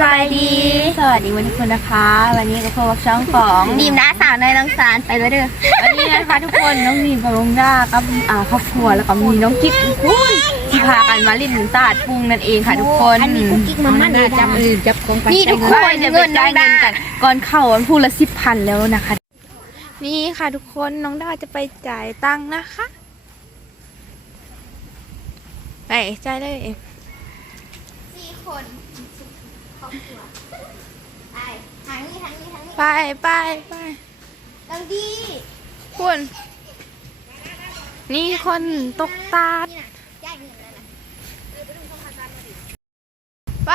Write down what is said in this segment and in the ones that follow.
บายดี สวัสดีวันทุกคนนะคะ วันนี้ก็พบกับช่องของดีมนะสาวในอยน้องสารไปเลยเด้อวันนี้นะคะทุกคนน้องนีมกับน้องด้ากับอ่าครอบครัวแล้วก็มีน้องกิ๊กอีกคนที่พากันมาเล่นตาดพุงนั่นเองค่ะทุกคนอันนี้กุ๊กกิ๊กมามั่นเลยจับมือจับกองไปนี่ทุกคไปนเดี๋ยวเงิไปนน้จ่าอยงเงิดานกันก่อนเข้าวันพูดละสิบพันแล้วนะคะ นี่ค่ะทุกคนน้องด้าจะไปจ่ายตังค์นะคะไปจ่ายเลยสี่คน ครอบครัวไปทางนี้ทางนี้ทางนี้ไปไปไปดังดีคุณนี่คนตกตาดนี่นะจ่ายเงินแล้วนะไป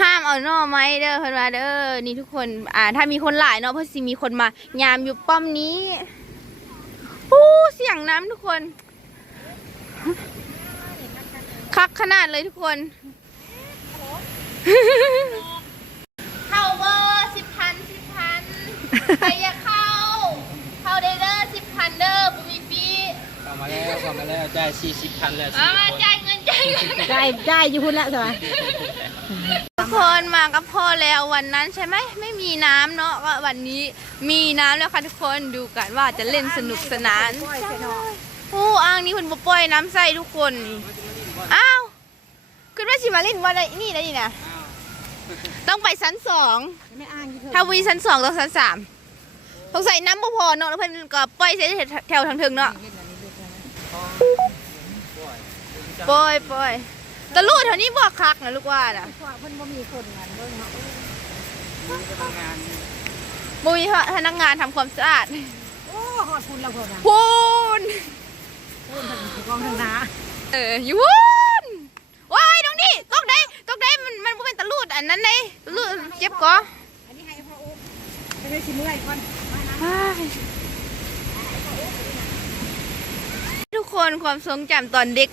ห้ามเอาหน่อไม้เด้อเพิ่นว่าเด้อนี่ทุกคนอ่าถ้ามีคนหลายเนาะเพราะสิมีคนมายามอยู่ป้อมนี้อู้เสียงน้ำทุกคน คักขนาดเลยทุกคน เข้าเบอร์สิบพันสิบพันใครอยากเข้า เข้าได้เด้อสิบพันเด้อบุมีปีเข้ามาแล้วเข้ามาแล้วจ่ายสี่สิบพันแล้วมาสี่มาคนจ่ายเงินจ่ายเงิน ได้ได้อยู่พุ่นละสวัสทุกคนมากับพ่อแล้ววันนั้นใช่ไหมไม่มีน้ำเนาะก็วันนี้มีน้ำแล้วค่ะทุกคนดูกันว่าจะเล่นสนุกสนาน โอ้อ่างนี้คุณบ่ปล่อยน้ำใส่ทุกคน อ้าวขึ้นมาชิมาเล่นว่าได้นี่ได้นี่นะต้องไปชั้นสองไม่อ้างที่เธอถ้าวีชั้นสองต้องชั้นสามสงสัยน้ำบ่พอเนาะแล้วเพิ่นก็ปล่อยใส่แถวทางถึงเนาะปล่อยปล่อยตะลูดแถวนี้บ่คักนะลูกว่าน่ะเพราะเพิ่นบ่มีคนงานเบิ่งเนาะบุมีพนักงานทำความสะอาดโอ้ฮอดพุ่นละเพิ่นน่ะพูนพุ่นเพิ่นสิกองทางนา เอออยู่พูนว้ายตรงนี้ตรงไหนตรงไหนมันมันบ่เป็นตะลูดอันนั้นเลยตะลูดเจ็บก่ออันนี้ให้พ่ออุ๊บไปได้สิเมื่อยก่อนทุกคนความทรงจำตอนเด็ก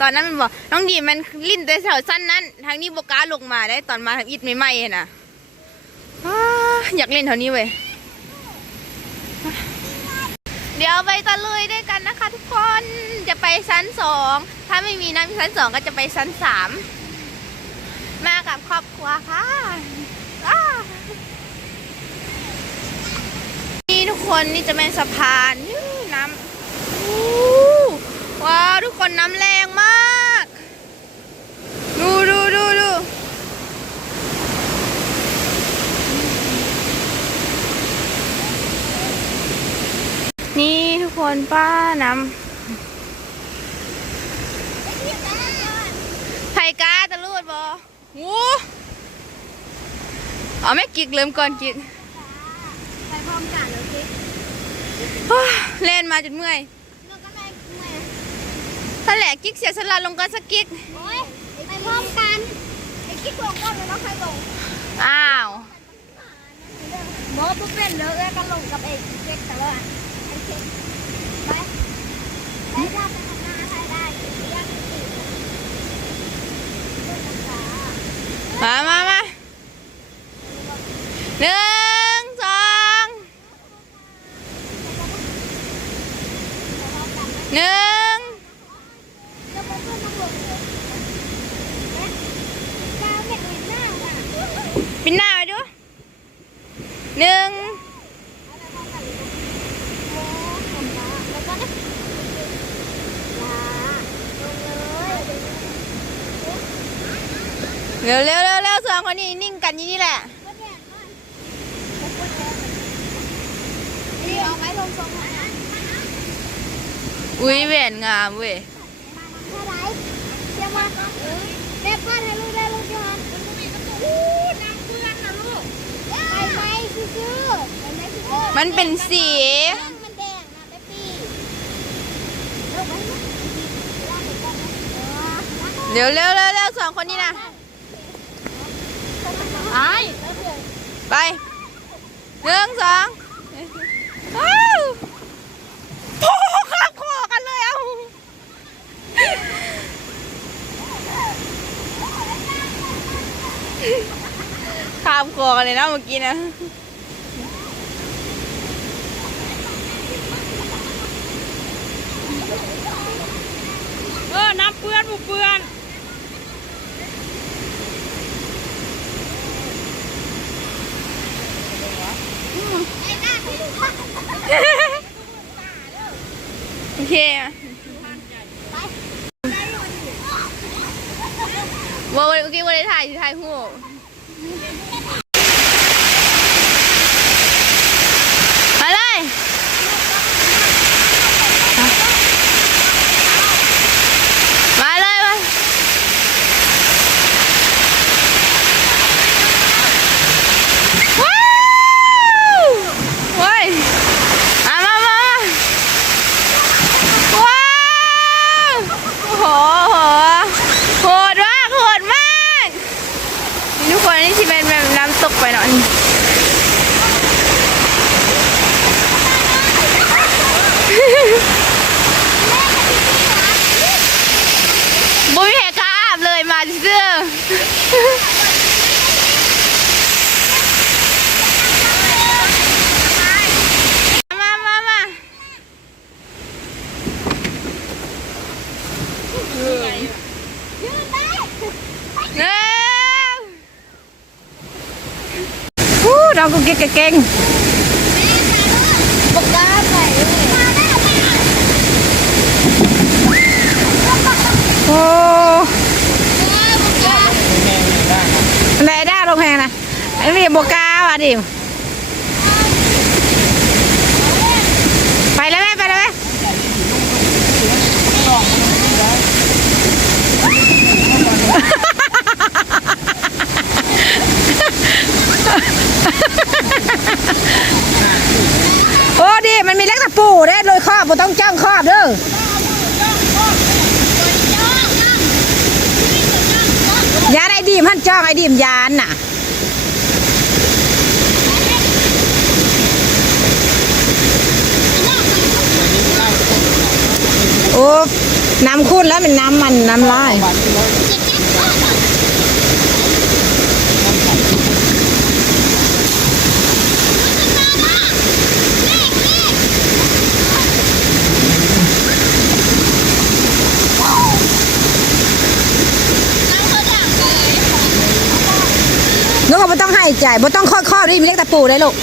ตอนนั้นมันบอกน้องดีมันลิ้นแต่แถวสั้นนั้นทางนี้บกล้าลงมาได้ตอนมาทางอิดใหม่ๆน่ะอ้าอยากเล่นแถวนี้เว้ยเดี๋ยวไปตะลุยด้วยกันนะคะทุกคนจะ ไปชั้นสอง ถ้าไม่มีน้ำชั้นสองก็จะไปชั้นสาม มากับครอบครัวค่ะนี่ทุกคนนี่จะเป็นสะพานน้ำว้าวทุกคนน้ำแรงมาก ดูดูดูดูนี่ทุกคนป้าน้ำไผ่กาตะลูด บอวูเอาแม่กิกเริ่มก่อนกิกไปพร้อมกันเลยสิว้าเล่นมาจนเมื่อยแล้วก็ได้เมื่อยถ้าแหละกิ๊กเสียสละลงกันสักกิ๊กโอ้ยไปพร้อมกันไอ้กิ๊กลงก่อนเลยเนาะใครลงอ้าวโมปุ๊บเป็นเลยก็ลงกับไอ้เจ๊กแต่ว่าไอ้เจ๊กไปไปได้ไปทำงานได้ได้เลี้ยงสี่ มามามาหนึ่งสองหนึ่ง แล้วมันก็มาบอกเลยดาวเนี่ยเห็นหน้าว่ะ ปินหน้าไปดูหนึ่ง โอ้ผมละแล้วก็นะลาลง เลยเร็วเร็วเร็วเร็วสองคนนี้นิ่งกันอย่างนี้แหละก็แดดมากนี่เอาไม้ลงทรงนะอุ้ยแหวนงามเว้ยเท่าไหรเชื่อมาแม่ป้าให้ลูกได้ลูกยอนอู้น้ำเพื่อนนะลูกไปไปซื่อๆไปไหมซื่อๆมันเป็นสีมันแดงนะแม่ปีเร็วไปนะลากไปก่อนนะเออเร็วเร็วเร็วเร็วสองคนนี้นะ ไอ้ไปหนึ่งสองว้าวโอ้โหข้ามคอกันเลยเอาข้ามคอกันเลยนะเมื่อกี้นะเออน้ำหมูเปื้อน โอเคว่าวันเมื่อกี้วันได้ถ่ายถ่ายหูปมาเลย มาเลยมาว้าวเว้ยมามามา ว้าวโอ้โหโหดมากโหดมากนี่ทุกคนนี่ที่เป็นแบบน้ำตกไปหน่อยบุ้ยแหกขาอาบเลยมาเสื้อมามามา หนึ่ง อู้เราก็เก่งเก่งปากกาใส่เลยมาแล้วมา โอ้ แม่ได้นะ ไหนได้ลงแพงนะไอ้นี่บกล้าว่ะดิไปแล้วไหมไปแล้วไหม โอ้ดิมันมีเล็กตะปูเด้เลยคร องจ้องครอบเด้ออยาไอ้ดีมหันจ้องไอ้ดีมยานน่ะโอ้น้ำข้นแล้วเป็นน้ำมันน้ำลาย นึกว่าบ่ต้อง ใจบ่ต้องขอข้อๆดิมีเล็กตะปูได้ลูก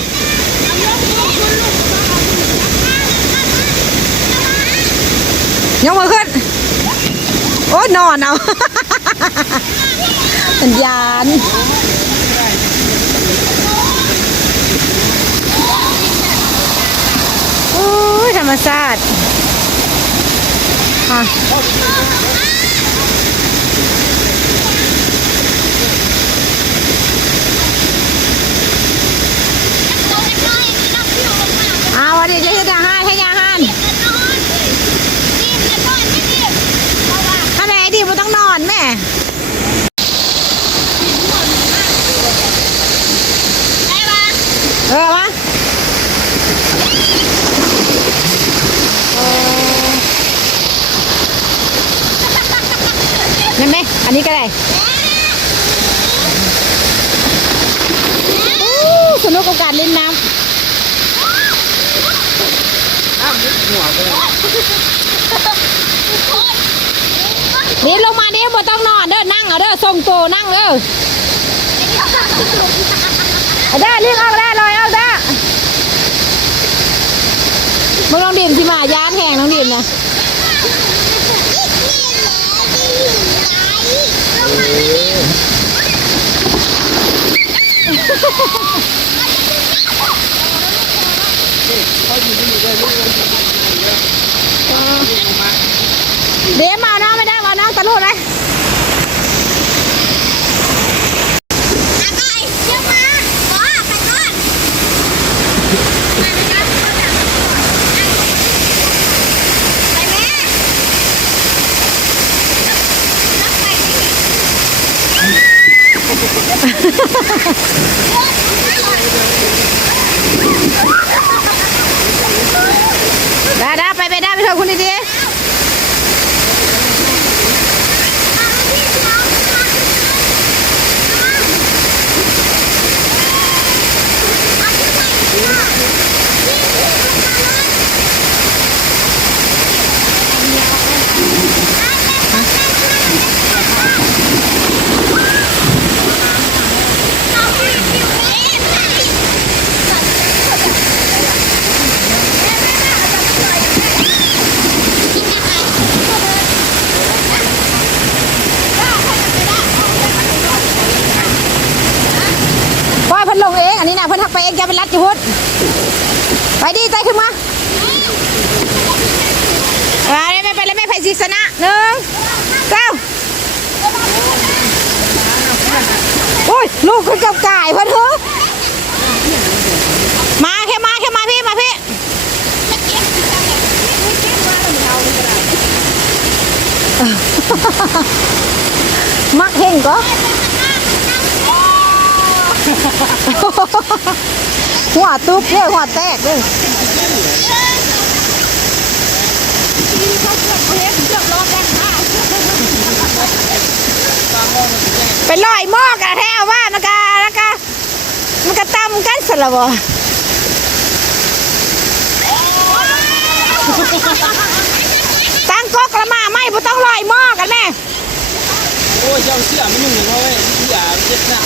ยกมือขึ้น โอ้ยนอนเอาสัญญาณโอ้ยธรรมชาติอะเอาวันนี้จะเฮ็ดอาหารให้อาหารถ้าไหนดีบ่ต้องนอนแม่ เออมานั่นไหมอันนี้ก็ได้อู้ สนุกกับการเล่นน้อ้าวมุดหัวไปเลยำนี่ลงมาดิบ่ต้องนอนเด้อนั่งเอาเด้อทรงตัวนั่งเด้อเอาเด้อรีบเอาเด้อลอยเอาเด้อมึงลองดิ่มสิมายานแข่งน้องดิ่มนะ เดี๋ยวมาน้องไม่ได้มาน้องตะลุดเลยได้ได้ไปไปได้ไปเถอะคุณดีๆ เลงเองอันนี้นะเพื่อนทำไปรัดจุดไปดีใจขึ้นมาอ่าไม่ไปแล้วไม่ไปศิษนะหนึ่งเก้าโอ้ยลูกคุณจับก่ายพอเถอะมาแค่มาแค่มาพี่มาพี่มักเฮงก็ หัวตุ๊บเลยหัวแตกเลยไปลอยหม้อกะแท้ว่ามันกะแล้วกะมันกะตำกันสละบ่ตั้งก๊อกละมาไม่บ่ต้องลอยหม้อกันแม่โอ้ยเจ้าเสื้อมันนุ่งเขาเว้ยเสื้อเจ็บหน้า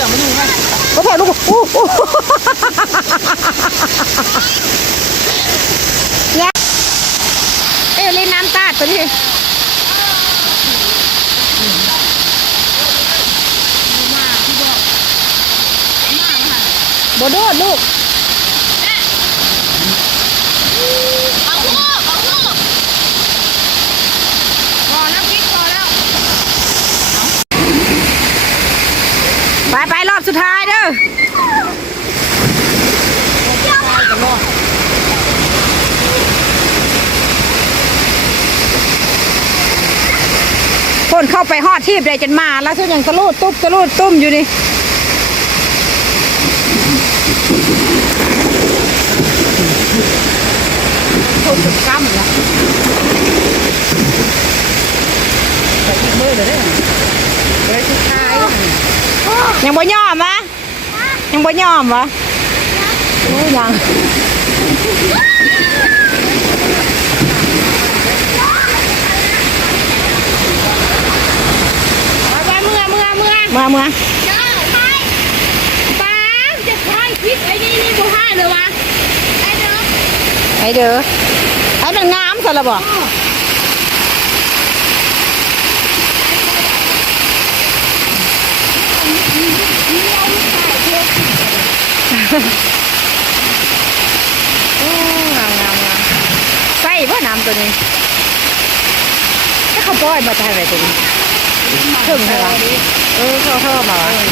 เสื้อมันนุ่งให้ก็แผ่ลูกอู้อู้เนี่ยเอ้ยเล่นน้ำตาดไปดิบโดดลูก เอาลูกเอาลูก พอแล้วพี่พอแล้ว ไปไปรอบสุดท้ายเด้อค นเข้าไปฮอดทีบได้จนมาแล้วส่วนอย่างตะลูดตุ๊บตะลูดตุ้มอยู่นี่โทษสุดกรรมละยังบ่ยอมวะยังบ่ยอมวะโอ้ยัง ไปเมื่อเมื่อเมื่อมาเมื่อเจ้าไปป้าจะทายพิษไอ้นี่นี่กูให้เลยวะไอ้เด้อไอเด้อไอ้มันงามสละบ่โอ้งามงามงามใส่บ่น้ำตัวนี้ถ้าเขาปล่อยมาทางไหนตัวนี้ถึงใช่ปะเออเขาเข้ามาวะ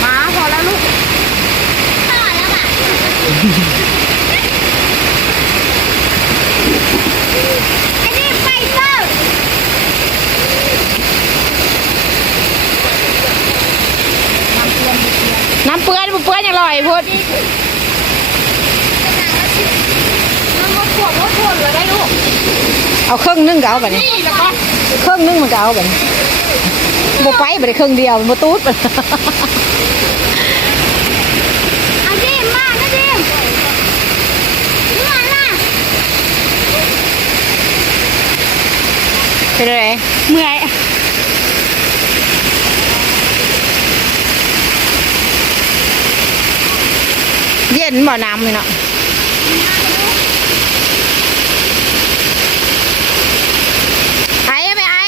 หมาพอแล้วลูก พ่อแล้วอะไอ้นี่ไปเลิก น้ำเปื้อนบ่เปื้อนอย่างลอย พูดมันมาขวบมาขวบเลยได้ลูกเอาเครื่องนึงก็เอาแบบนี้ นี่แล้วก็เครื่องนึงมันก็เอาแบบนี้บ่ไปบ่ได้เครื่องเดียวบ่ตูดเอาดิมมานะดิมเมื่อน่ะเป็นไรเมื่อย เย็นบ่น้ำนี่เนาะไอ้ไปไอ้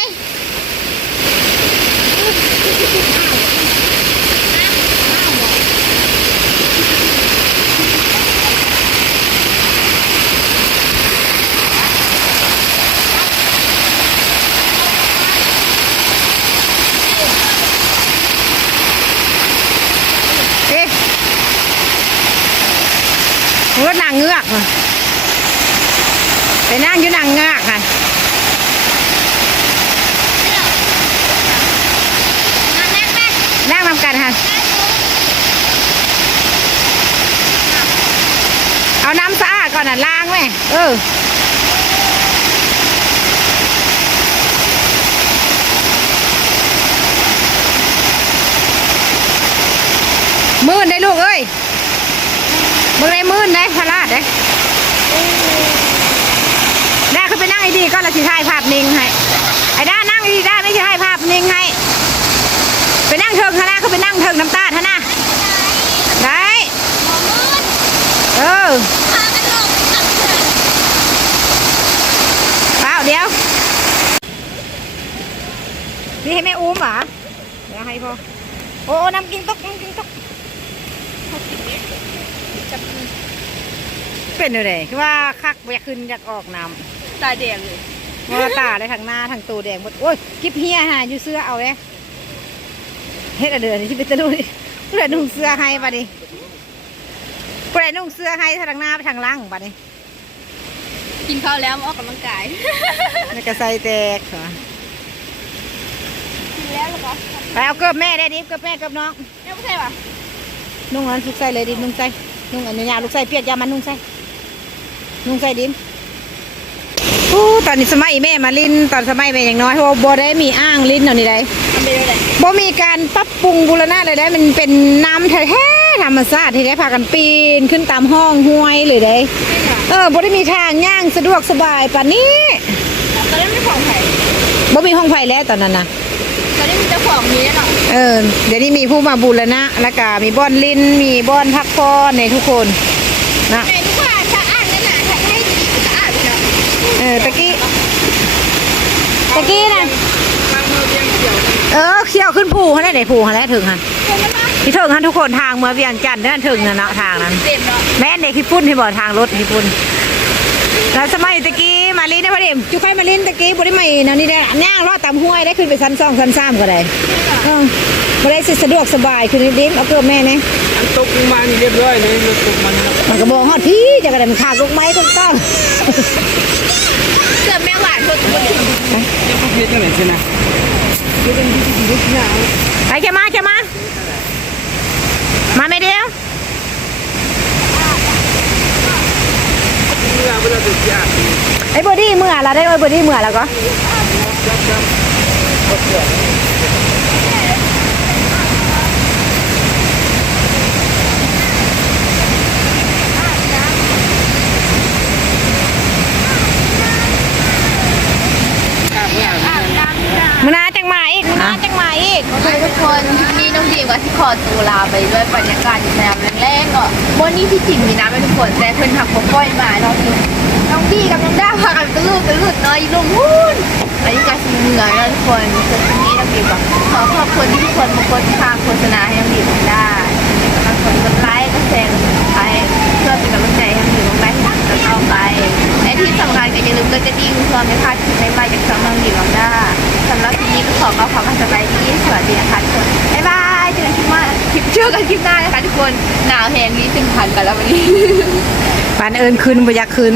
เอ๊ะ รถนางเงือกน่ะไปนั่งอยู่นางเงือกค่ะ มาแม่แม่ นั่งนำกันค่ะ เอาน้ำสะอาดก่อนน่ะล้างไหม เออมื่นได้ลูกเอ้ยมึงได้มื่นได้พลาดได้ได้คือไปนั่งไอ้ดีก็ละสิถ่ายภาพนิ่งให้ ไอ้ด้านั่งไอ้ดีได้ไม่ใช่ถ่ายภาพนิ่งให้ ไปนั่งเทิงคณะเขาไปนั่งเทิงน้ำตาท่านะได้หมอมืดเออพากันลงกับเพื่อน นี่ให้แม่อุ้มเหรอเดี๋ยวให้พ่อโอ้โอ้น้ำกินตกน้ำกินตกเป็นอะไรคือว่าคักบ่อยากขึ้นอยากออกน้ำตาแดงเลยเพราะว่าตาได้ทางหน้าทางตัวแดงหมดโอ้ยกิบเฮียหาอยู่เสื้อเอาเลยเฮ็ดอะเดือนที่เป็นตะลุยเพื่อนุ่งเสื้อให้บัดนี้เพื่อนุ่งเสื้อให้ทางหน้าไปทางหล่างบัดนี้กินข้าวแล้วมาออกกำลังกายแล้วก็ใส่แตกเหรอกิน แล้วเหรอคะไปเอาเกือบแม่ได้ดิเกือบแม่เกือบน้องแม่ไม่ใช่ปะนุ่งอันลูกใส่เลยดินุ่งใส่นุ่งอันนี้ยาลูกใส่เปียกยามันนุ่งใส่นุ่งใส่ดินอู้ตอนนี้สมัยแม่มาลินตอนสมัยแม่อย่างน้อยเพราะว่าบ่ได้มีอ้างลิ้นเอานี่ได้ทำไปเลยบ่มีการปรับปรุงบูรณะเลยได้มันเป็นน้ำแท้ๆธรรมชาติที่ได้พากันปีนขึ้นตามห้องห้วยเลยได้เออบ่ได้มีทางย่างสะดวกสบายปานนี้ตอนนั้นไม่ของไผ่บ่มีห้องไฟแล้วตอนนั้นนะตอนนี้มีเจ้า ของมีแล้วเนาะเออ เดี๋ยวนี้มีผู้มาบูรณะแล้วก็มีบ่อนลิ้น มีบ่อนพักผ่อนในทุกคนนะแม่ทุกว่าถ้าอ่านนั่นน่ะถ้าให้ดีจะอ่านเนาะเออตะกี้ตะกี้นะเออเขี่ยวขึ้นภูเขาได้ไหนภูเขาได้ถึงฮะที่ถึงฮะทุกคนทางเมืองเวียงจันทร์เดินถึงนะเนาะทางนั้นเต็มเนาะแม่เด็กที่พุ่นที่บ่อทางรถที่พุ่นแล้วส มัยตะกี้มาลินได้พอดีจุกไข่มาลินตะกี้บ่ได้ไม่นะนี่ได้ย่างรอดตามห้วยได้ขึ้นไปชั้นสองชั้นสามก็ได้เออบ่ได้สิสะดวกสบายคือดิมเอาเกือบแม่เนี่ยตกลงมานี่เรียบร้อยเลยรถตกมันมันก็บอกฮอดพี่จะกระเด็นขาดลูกไม้ต้นต้นเกือบแม่หวานทุกคนยังบ่เพชรจังไหนสินะไปแค่มาแค่มา มาไม่เดียว เมื่อเวลาเดือดยาก ไอ้บอดี้เมื่อเรา ได้ไอ้บอดี้เมื่อแล้วก็มันนาจังมาอีกมันนา จังมาอีกโอเคทุกคนนี้น้องดีมกับที่ขอตัวลาไปด้วยบรรยากาศแนวแรงๆก็วันนี้ที่จริงมีน้ำให้ทุกคนแต่เพื่อนหักปกป้อยมาเนาะคือน้องบี้กับน้องด้าพากันตะลุตะลุดนาะอยลงหุ้นอันนี้ก็คือเหนือนะทุกคนส่นนี้น้องดีมก็ขอขอบคุณที่ทุกคนมาคนทาโฆษณาให้น้องดีมได้กำลังกดกดไลค์กดแชร์กดติดตามเพื่อเป็นกำลังใจให้น้องดีมได้ต่อไปและ ที่สำคัญก็อย่าลืมกดกระดิ่งเพื่อไม่พลาดคลิปใหม่ๆจากช่องน้องดีมได้าสำหรับคลิปนี้ก็ขอขอบคุณสบายดีสวัสดีนะคะทุกคนบ๊ายบายเจอกันคลิปหน้าคลิปเจอกันคลิปหน้านะคะทุกคนหนาวแหงนี้ถึงพันกันแล้ววันนี้ ปานเอิญคืนบ่อยากคืน